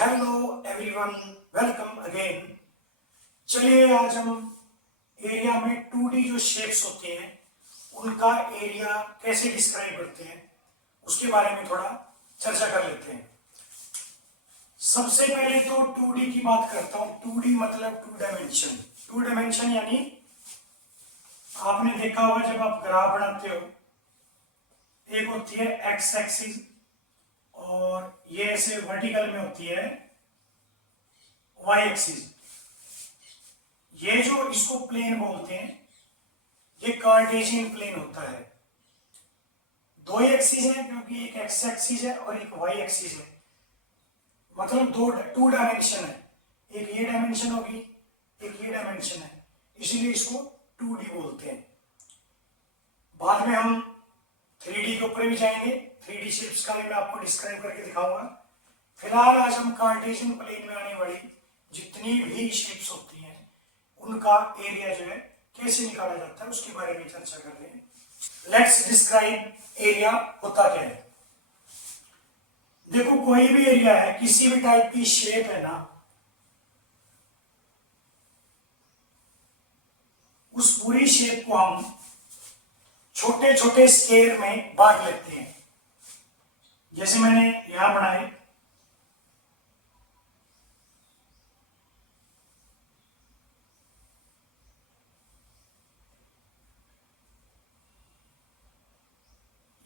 Hello everyone, welcome again. चलिए आज हम एरिया में 2D जो शेप्स होती हैं उनका एरिया कैसे डिस्क्राइब करते हैं उसके बारे में थोड़ा चर्चा कर लेते हैं। सबसे पहले तो 2D की बात करता हूं। 2D मतलब 2 डायमेंशन। 2 डायमेंशन यानी आपने देखा होगा जब आप ग्राफ बनाते हो, एक होती है एक्स एक्सिस और ये ऐसे वर्टिकल में होती है वाई एक्सिस। ये जो इसको प्लेन बोलते हैं ये कार्टेशियन प्लेन होता है। दो एक्सिस है क्योंकि एक एक्स एक्सिस है और एक वाई एक्सिस है, मतलब 2 डायमेंशन है। एक ये डायमेंशन होगी, एक ये डायमेंशन है, इसीलिए इसको 2D बोलते हैं। बाद में हम 3D के ऊपर भी जाएंगे, 3D शेप्स का भी मैं आपको डिस्क्राइब करके दिखाऊंगा। फिलहाल आज हम कार्टेशियन प्लेन में आने वाली जितनी भी शेप्स होती हैं उनका एरिया जो है कैसे निकाला जाता है उसके बारे में चर्चा कर रहे हैं। लेट्स डिस्क्राइब एरिया होता क्या है। देखो, कोई भी एरिया है, किसी भी टाइप की शेप है ना, उस पूरी शेप को हम छोटे छोटे स्क्वायर में बांट लेते हैं। जैसे मैंने यहां बनाए,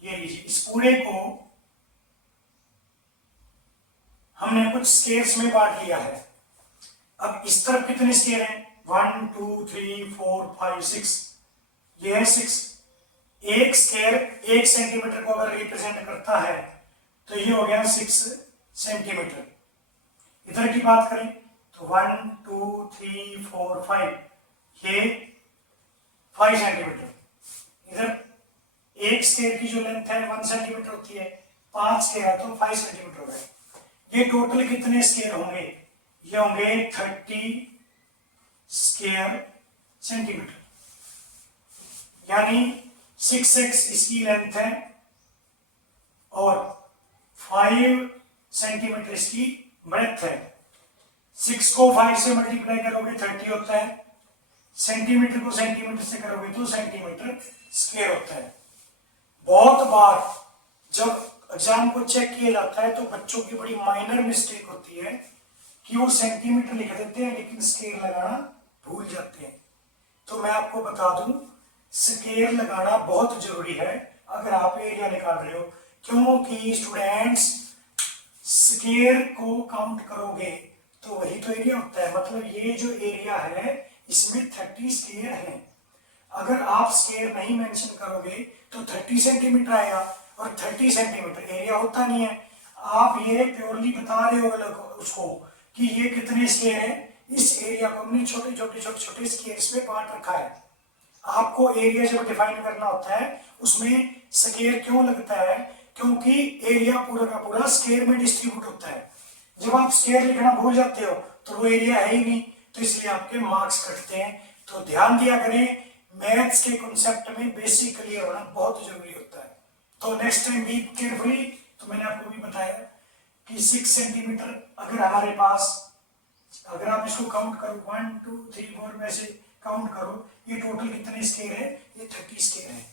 ये लीजिए, इस पूरे को हमने कुछ स्क्वायर्स में बांट लिया है। अब इस तरफ कितने स्क्वायर हैं? 1 2 3 4 5 6, ये है 6। एक स्क्वायर 1 सेंटीमीटर को अगर रिप्रेजेंट करता है तो ये हो गया 6 सेंटीमीटर। इधर की बात करें तो 1 2 3 4 5, ये 5 सेंटीमीटर। इधर एक स्क्वायर की जो लेंथ है 1 सेंटीमीटर होती है, 5 स्क्वायर है तो 5 सेंटीमीटर हो गए। ये टोटल कितने स्क्वायर होंगे? ये होंगे 30 स्क्वायर सेंटीमीटर, यानी 6x इसकी लेंथ है और 5 सेंटीमीटर इसकी ब्रेथ है। 6 को 5 से मल्टीप्लाई करोगे 30 होता है, सेंटीमीटर को सेंटीमीटर से करोगे तो सेंटीमीटर स्क्वायर होता है। बहुत बार जब एग्जाम को चेक किया जाता है तो बच्चों की बड़ी माइनर मिस्टेक होती है कि वो सेंटीमीटर लिख देते हैं लेकिन स्क्वायर लगाना भूल जाते हैं। तो मैं आपको बता दूं, स्क्वायर लगाना बहुत जरूरी है अगर आप एरिया निकाल रहे हो, क्योंकि स्टूडेंट्स स्क्वायर को काउंट करोगे तो वही तो एरिया होता है। मतलब ये जो एरिया है इसमें 30 स्क्वायर है। अगर आप स्क्वायर नहीं मेंशन करोगे तो 30 सेंटीमीटर आएगा और 30 सेंटीमीटर एरिया होता नहीं है। आप ये प्योरली बता रहे हो उसको कि ये कितने स्क्वायर है। इस एरिया को हमने छोटे छोटे स्क्वायर्स में बांट रखा है। आपको एरिया जब डिफाइन करना होता है उसमें स्क्वायर क्यों लगता है? क्योंकि एरिया पूरा का पूरा स्क्वायर में डिस्ट्रीब्यूट होता है। जब आप स्क्वायर लिखना भूल जाते हो तो वो एरिया है ही नहीं, तो इसलिए आपके मार्क्स कटते हैं। तो ध्यान दिया करें, मैथ्स के कॉन्सेप्ट में बेसिक क्लियर होना बहुत जरूरी होता है। तो नेक्स्ट टाइम बी केयरफुली। तो मैंने आपको भी बताया कि 6 सेंटीमीटर अगर हमारे पास, अगर आप इसको काउंट करो 1 2 3 4 में से काउंट करो, ये टोटल कितने स्क्वायर है? ये 30 स्क्वायर है।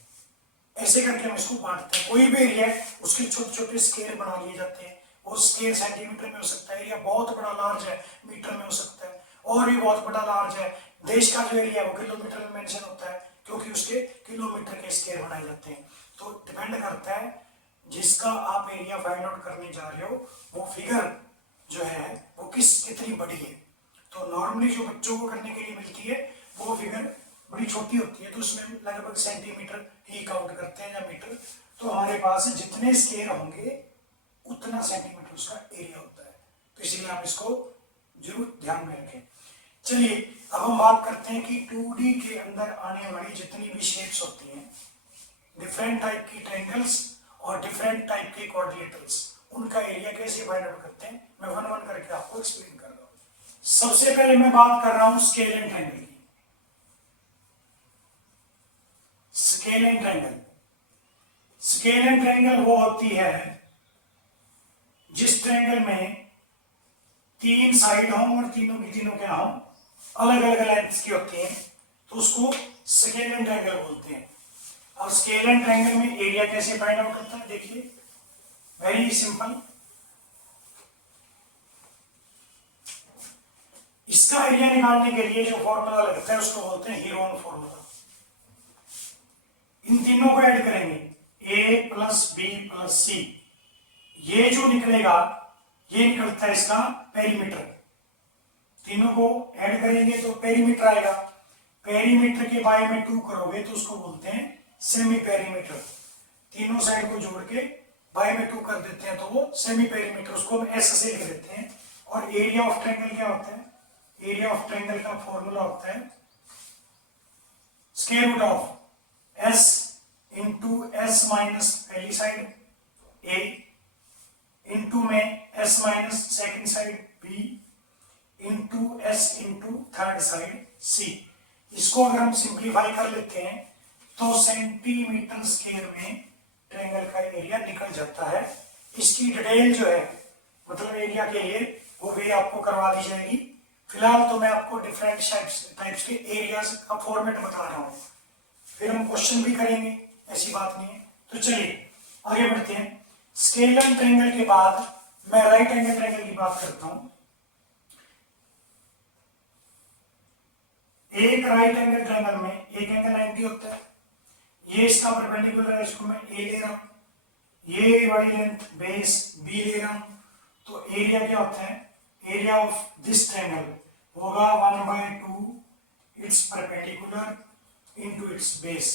ऐसे करके हम इसको बांटते हैं। कोई भी एरिया है उसके छोटे छोटे स्क्वायर बना लिए जाते हैं। वो स्क्वायर सेंटीमीटर में हो सकता है, एरिया बहुत बड़ा लार्ज है मीटर में हो सकता है, और भी बहुत बड़ा लार्ज है। देश का जो एरिया है वो किलोमीटर में मेंशन होता है क्योंकि उसके किलोमीटर के स्क्वायर बनाए जाते हैं। तो डिपेंड करता है जिसका आप एरिया फाइंड आउट करने जा रहे हो वो फिगर जो है वो कितनी बड़ी है। तो नॉर्मली जो बच्चों को करने के लिए मिलती है वो फिगर बड़ी छोटी होती है, तो उसमें लगभग सेंटीमीटर ही काउंट करते हैं या मीटर। तो हमारे पास जितने स्क्वायर होंगे उतना सेंटीमीटर उसका एरिया होता है। तो इसीलिए आप इसको जरूर ध्यान में रखें। चलिए अब हम बात करते हैं कि 2D के अंदर आने वाली जितनी भी शेप्स होती हैं, डिफरेंट टाइप की ट्रायंगल्स और डिफरेंट टाइप के क्वाड्रिलेटरल्स, उनका एरिया कैसे फाइंड आउट करते हैं मैं वन वन करके आपको एक्सप्लेन कर रहा हूं। सबसे पहले मैं बात कर रहा हूं स्केल एंड ट्रायंगल की। Scale and triangle, scale and triangle वो होती है जिस ट्रायंगल में तीन साइड हों और तीनों की तीनों क्या हों, अलग अलग लेंथ की होती हैं, तो उसको स्केलेंट एंगल बोलते हैं। अब स्केलेंट एंगल में एरिया कैसे फाइंड आउट होता है, देखिए वेरी सिंपल। इसका एरिया निकालने के लिए जो फॉर्मूला लगता है उसको बोलते हैं हीरोन फॉर्मूला। इन तीनों को ऐड करेंगे, a प्लस बी प्लस सी, ये जो निकलेगा ये निकलता है इसका पेरीमीटर। तीनों को ऐड करेंगे तो पेरीमीटर आएगा। पेरीमीटर के बाय में 2 करोगे तो उसको बोलते हैं सेमी पेरीमीटर। तीनों साइड को जोड़ के बाय में 2 कर देते हैं तो वो सेमी पेरीमीटर, उसको हम एस से लिख देते हैं। और एरिया ऑफ ट्रायंगल क्या होता है, एरिया ऑफ ट्रायंगल का फॉर्मूला होता है square root of S into S minus पहली साइड ए इंटू में S minus second side B into S into third side C. इसको अगर हम सिंप्लीफाई कर लेते हैं तो सेंटीमीटर स्क्वायर में ट्रायंगल का एरिया निकल जाता है। इसकी डिटेल जो है मतलब एरिया के लिए वो भी आपको करवा दी जाएगी। फिलहाल तो मैं आपको डिफरेंट टाइप्स के एरियाज का फॉर्मेट बता रहा हूँ, फिर हम क्वेश्चन भी करेंगे, ऐसी बात नहीं है। तो चलिए आगे बढ़ते हैं। स्केलेंट ट्रायंगल के बाद मैं राइट एंगल ट्रायंगल की बात करता हूं। एक राइट एंगल ट्रायंगल में एक एंगल 90 होता है, ये इसका परपेंडिकुलर है, इसको मैं ए ले रहा हूं, ये वाली लेंथ बेस बी ले रहा हूं, तो एरिया क्या होता है, एरिया ऑफ दिस ट्रायंगल होगा 1/2 it's perpendicular into its base.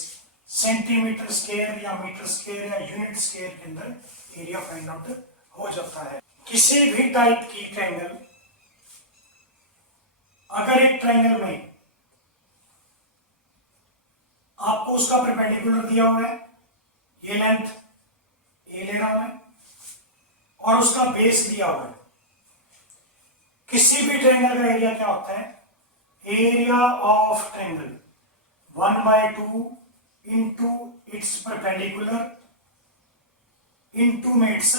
Centimetre square या मीटर स्क्वायर या यूनिट स्क्वायर के अंदर एरिया फाइंड आउट हो जाता है। किसी भी टाइप की ट्रायंगल, अगर एक ट्रायंगल में आपको उसका परपेंडिकुलर दिया हुआ है, ये लेंथ ए ले रहा हूं मैं, और उसका बेस दिया हुआ है, किसी भी ट्रायंगल का एरिया क्या होता है, area of triangle 1/2 into its perpendicular into में इट्स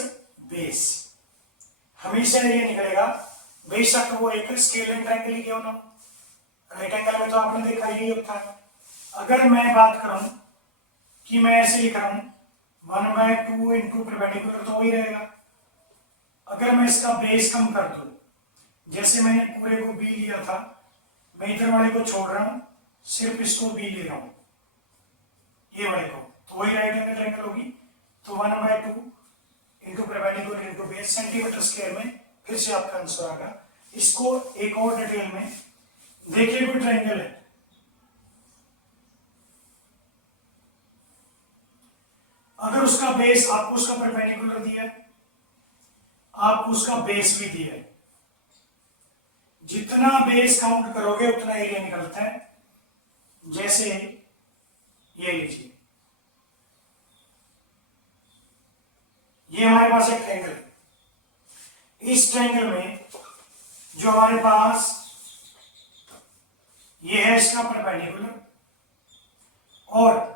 बेस। हमेशा ये निकलेगा, बेशक वो एक स्केलेंट ट्रायंगल ही क्यों ना हो। राइट एंगल में तो आपने देखा यही होता है। अगर मैं बात करूं कि मैं ऐसे लिख रहा हूं 1/2 इंटू परपेंडिकुलर तो वही रहेगा। अगर मैं इसका बेस कम कर दूं, जैसे मैंने पूरे को बी लिया था, मैं इधर वाले को छोड़ रहा हूं, सिर्फ इसको बी ले रहा हूं, ये वाले को, तो वही राइट एंगल ट्रायंगल होगी। तो 1/2 into perpendicular into base centimetre square में फिर से आपका आंसर आएगा। इसको एक और डिटेल में देखिए, कोई ट्रायंगल है, अगर उसका बेस आपको उसका परपेंडिकुलर दिया है, आपको उसका बेस भी दिया है, जितना बेस काउंट करोगे उतना एरिया निकलता है। जैसे ये लीजिए, ये हमारे पास एक ट्रायंगल है, इस ट्रायंगल में जो हमारे पास ये है इसका परपेंडिकुलर, और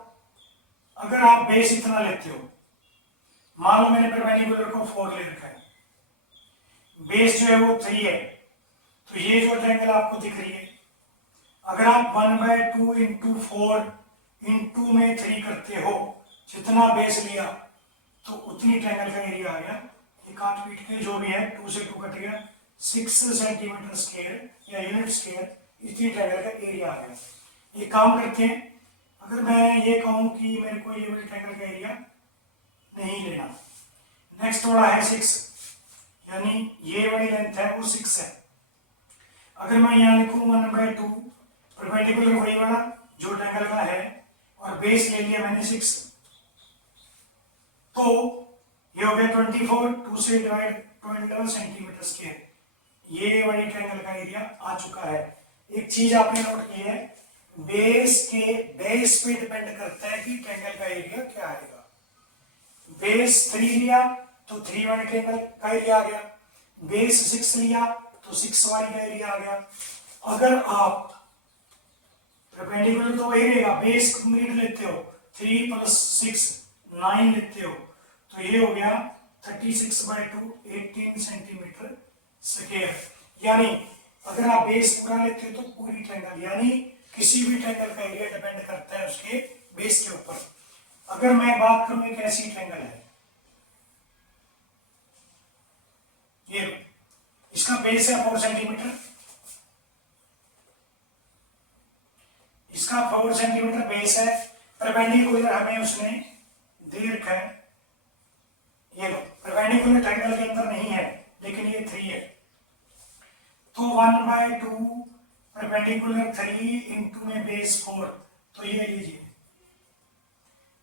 अगर आप बेस इतना लेते हो, मान लो मैंने परपेंडिकुलर को 4 ले रखा है, बेस जो है वो 3 है, तो ये जो ट्रायंगल आपको दिख रही है, अगर आप 1/2 इंटू 4 इंटू में 3 करते हो, जितना बेस लिया तो उतनी ट्रायंगल का एरिया आ गया। ये काट पीट के जो भी है 2 से 2 कट गया, 6 सेंटीमीटर स्क्वायर या यूनिट स्क्वायर, इतनी ट्रायंगल का एरिया आ गया। ये काम करते हैं, अगर मैं ये कहूं कि मेरे को ये वाली ट्रायंगल का एरिया नहीं लेना, नेक्स्ट वाला है 6, यानी ये वाली लेंथ है वो 6 है। अगर मैं यहाँ लिखूं 1/2 परपेंडिकुलर वही वाला जो ट्रायंगल का है और बेस ले लिया मैंने 6, तो ये हो गया 24, 2 से डिवाइड 12 सेंटीमीटर स्क्वायर, ये वाली ट्रायंगल का एरिया आ चुका है। एक चीज आपने नोट की है, बेस पे डिपेंड करता है कि ट्रायंगल का एरिया क्या आएगा। बेस 3 लिया तो 3 वाले ट्रायंगल का एरिया आ गया, बेस 6 लिया तो 6 वाले का एरिया आ गया। अगर आप परपेंडिकुलर तो वही रहेगा, बेस कंप्लीट लेते हो, 3 + 6 9 लेते हो, तो ये हो गया 36/2 18 सेंटीमीटर स्क्वायर। यानी अगर आप बेस पूरा लेते हो तो पूरी ट्रायंगल, यानी किसी भी ट्रायंगल का एरिया डिपेंड करता है उसके बेस के ऊपर। अगर मैं बात करूं एक ऐसी ट्रायंगल है, ये इसका बेस है 4 सेंटीमीटर, इसका 4 सेंटीमीटर बेस है, परपेंडिकुलर हमें उसने दे रखा है, ये लो परपेंडिकुलर ट्रायंगल के अंदर नहीं है लेकिन ये 3 है, तो 1/2 परपेंडिकुलर 3 इंटू में बेस 4, तो ये लीजिए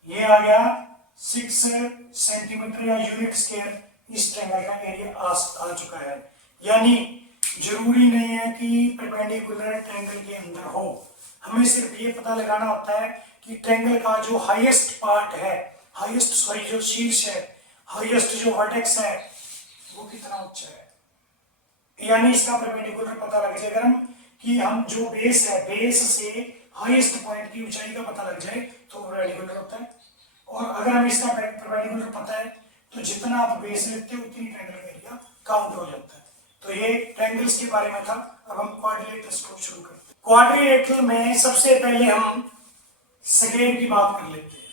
ये आ गया 6 सेंटीमीटर या यूनिट स्क्वायर इस ट्रायंगल का एरिया आ चुका है। यानी जरूरी नहीं है कि परपेंडिकुलर ट्रायंगल के अंदर हो, हमें सिर्फ ये पता लगाना होता है कि ट्रायंगल का जो हाईएस्ट पार्ट है, हाईएस्ट सॉरी जो शीर्ष है, हाईएस्ट जो वर्टेक्स है वो कितना ऊंचा है, यानी इसका परपेंडिकुलर पता लग जाएगा हम कि हम जो बेस है, बेस से हाईएस्ट पॉइंट की ऊंचाई का पता लग जाए तो परपेंडिकुलर होता है। और अगर हम इसका परपेंडिकुलर पता है तो जितना आप बेस लेते हो उतनी ट्रायंगल का एरिया काउंट हो जाता है। तो ये ट्रायंगल्स के बारे में था। अब हम क्वाड्रिलेटरल्स को शुरू करते हैं। क्वाड्रिलेटरल में सबसे पहले हम स्क्वायर की बात कर लेते हैं।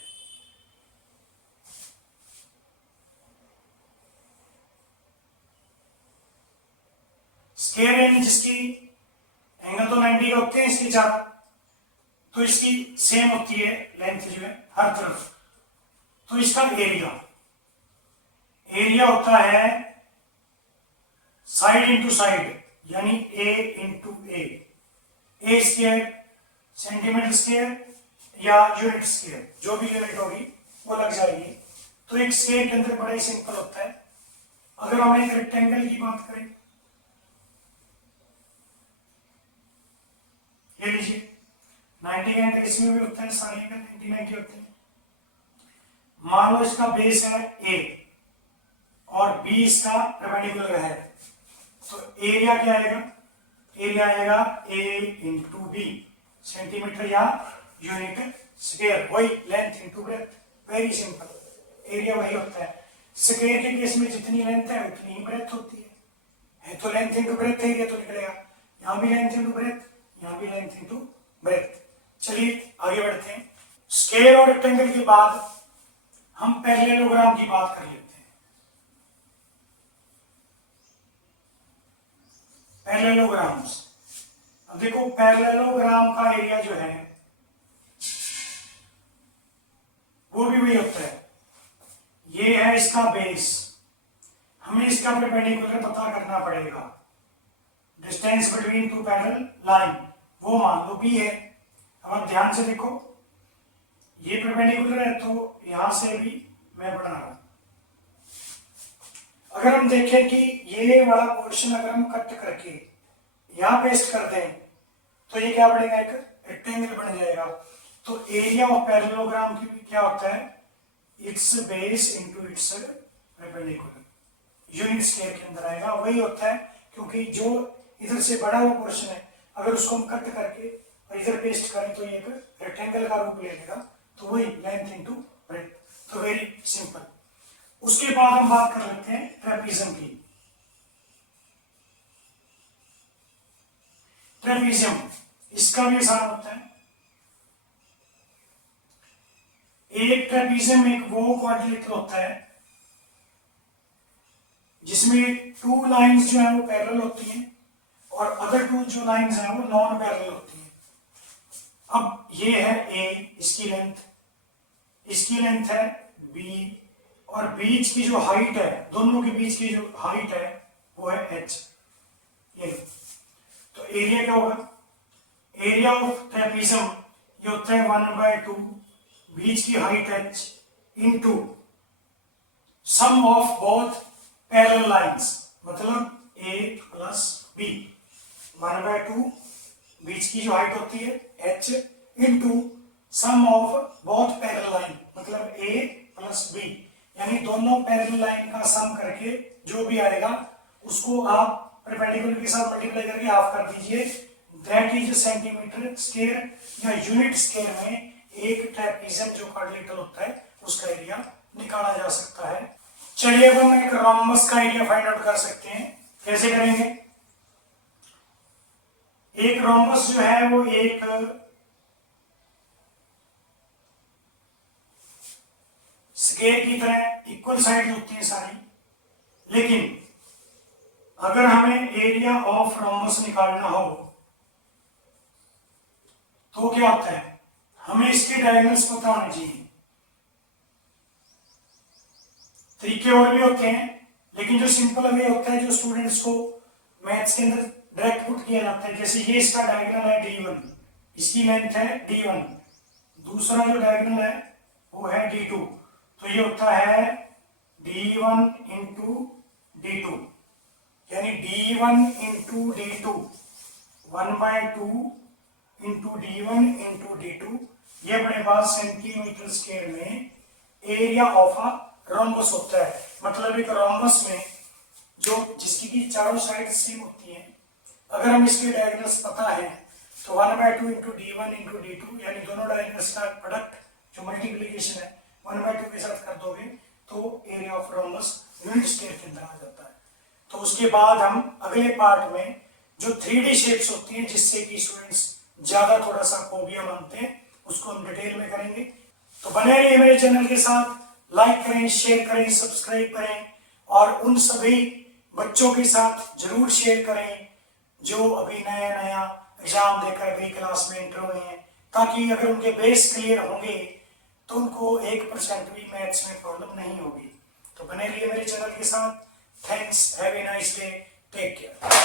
स्क्वायर यानी जिसकी एंगल तो 90 के होते हैं इसके चार, तो इसकी सेम होती है लेंथ जो है हर तरफ, तो इसका एरिया होता है साइड इंटू साइड, यानी ए इंटू ए स्क्वायर, सेंटीमीटर स्क्वायर या यूनिट स्क्वायर, जो भी यूनिट होगी वो लग जाएगी। तो एक स्क्वायर के अंदर बड़ा ही सिंपल होता है। अगर हम एक रेक्टेंगल की बात करें, ये लीजिए 90 का एंगल इसमें भी होता है, सारे एंगल 90 होते हैं। मान लो इसका बेस है ए और बी इसका परपेंडिकुलर है, तो एरिया क्या आएगा, एरिया आएगा ए इंटू बी, सेंटीमीटर या यूनिट स्क्वायर, वही length into breadth, very simple, area वही होता है। स्क्वायर के केस में जितनी लेंथ है उतनी ही ब्रेथ होती है तो लेंथ इंटू ब्रेथ एरिया तो निकलेगा, यहां भी लेंथ इंटू ब्रेथ, यहां भी लेंथ इंटू ब्रेथ। चलिए आगे बढ़ते हैं। स्क्वायर और रेक्टेंगल के बाद हम पैरेललोग्राम की बात कर लेते हैं। पैरेललोग्राम्स, अब देखो पैरेललोग्राम का एरिया जो है वो भी वही होता है, ये है इसका बेस, हमें इसका परपेंडिकुलर पता करना पड़ेगा, distance between two parallel line वो मान लो बी है। अब आप ध्यान से देखो, ये परपेंडिकुलर है तो यहां से भी मैं बढ़ा रहा हूं। अगर हम देखें कि ये वाला पोर्शन अगर हम कट करके यहां पेस्ट कर दें तो ये क्या बनेगा, एक रेक्टेंगल बन जाएगा। तो एरिया ऑफ पैरेललोग्राम की क्या होता है, it's base into its perpendicular, unit square के अंदर आएगा, वही होता है। क्योंकि जो इधर से बड़ा हुआ पोर्शन है अगर उसको हम कट करके और इधर पेस्ट करें तो ये एक रेक्टेंगल का रूप ले लेगा, तो वही लेंथ इनटू ब्रेथ, तो वेरी सिंपल। उसके बाद हम बात कर लेते हैं ट्रेपीजियम की। ट्रेपीजियम इसका भी आसान होता है। एक ट्रेपीजियम एक वो क्वाड्रिलेटरल होता है जिसमें 2 लाइंस जो है वो पैरेलल होती हैं और अदर 2 जो लाइंस हैं वो नॉन पैरेलल होती हैं। अब ये है ए, इसकी लेंथ है बी, और बीच की जो हाइट है, दोनों के बीच की जो हाइट है वो है एच। ये तो एरिया क्या होगा, एरिया ऑफ ट्रेपीजियम ये होता है 1/2 बीच की height H into sum of both parallel lines, मतलब ए प्लस बी, 1/2 बीच की जो हाइट होती है H into sum of both parallel line, मतलब ए प्लस बी, यानी दोनों पैरेलल लाइन का सम करके जो भी आएगा उसको आप परपेंडिकुलर के साथ मल्टीप्लाई करके हाफ कर दीजिए। दैट इज सेंटीमीटर स्क्वायर या यूनिट स्क्वायर में एक ट्रेपीजियम जो क्वाड्रिलेटरल होता है उसका एरिया निकाला जा सकता है। चलिए अब हम एक रोम्बस का एरिया फाइंड आउट कर सकते हैं। कैसे करेंगे, एक रोम्बस जो है वो एक स्केल की तरह इक्वल साइड होती है सारी, लेकिन अगर हमें एरिया ऑफ रोम्बस निकालना हो तो क्या होता है, हमें इसके डायगोनल्स पता होने चाहिए। तरीके और भी होते हैं, लेकिन जो सिंपल वे होता है जो स्टूडेंट्स को मैथ्स के अंदर डायरेक्ट पुट किया जाता है, जैसे ये इसका डायगोनल है D1, इसकी लेंथ है D1, दूसरा जो डायगोनल है वो है D2, तो ये होता है D1 इंटू D2, यानी D1 into D2 1/2 into D1 into D2, ये अपने पास सेंटीमीटर स्क्वायर में एरिया ऑफ अ रोम्बस होता है। मतलब एक रोम्बस में जो जिसकी की चारों साइड सेम होती हैं, अगर हम इसके डायगोनल्स पता है तो 1/2 इंटू D1 इंटू D2, यानी दोनों डायगोनल्स का प्रोडक्ट जो मल्टीप्लीकेशन है 1/2 के साथ कर दोगे तो area of rhombus unit square के अंदर आ जाता है। तो उसके बाद हम अगले पार्ट में जो 3D शेप्स होती हैं जिससे कि स्टूडेंट्स ज्यादा थोड़ा सा फोबिया मानते हैं, उसको हम डिटेल में करेंगे। तो बने रहिए मेरे चैनल के साथ, लाइक करें, शेयर करें, सब्सक्राइब करें और उन सभी बच्चों के साथ जरूर शेयर करें जो अभी नया नया एग्जाम देकर अगली क्लास में एंटर हुए हैं, ताकि अगर उनके बेस क्लियर होंगे तो उनको 1% भी मैथ्स में प्रॉब्लम नहीं होगी। तो बने रहिए मेरे चैनल के साथ। Thanks, have a nice day, take care.